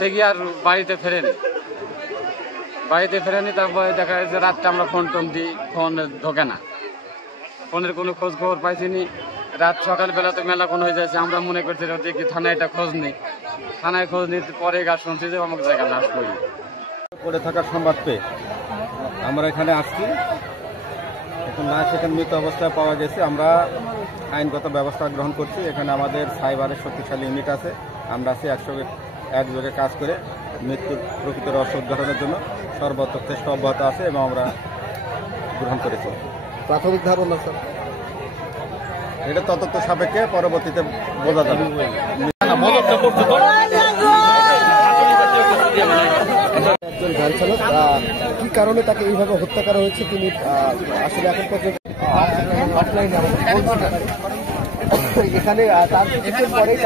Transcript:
থেকে আর বাড়িতে ফেরেনি তারপরে দেখা যাচ্ছে রাতটা আমরা ফোন টোন দিই, ফোন ঢোকে না, ফোনের কোনো খোঁজ খবর পাইছিনি। রাত সকালবেলা তো মেলা কোন হয়ে যাচ্ছে, আমরা মনে করছি কি থানায় এটা খোঁজ নেই, থানায় খোঁজ নিতে পরে গা শুনছি যে আমাকে জায়গা লাশ পড়ে থাকার সংবাদ পেয়ে আমরা এখানে আসছি। এখন লাশ এখানে মৃত অবস্থায় পাওয়া গেছে। আমরা আইনগত ব্যবস্থা গ্রহণ করছি। এখানে আমাদের সাইবারের শক্তিশালী ইউনিট আছে, আমরা আছি একযোগে কাজ করে মৃত্যুর প্রকৃত রহস্য উদ্ঘাটনের জন্য সর্বোচ্চ চেষ্টা অব্যাহত আছে এবং আমরা গ্রহণ করেছি। প্রাথমিক ধারণা স্যার এটা তদন্ত সাপেক্ষে পরবর্তীতে বোঝা যাবে। একজন গাড়ি চালক, কি কারণে তাকে এইভাবে হত্যা করা হয়েছে তিনি আসলে এখন পর্যন্ত এখানে তার কিছুক্ষণ পরেই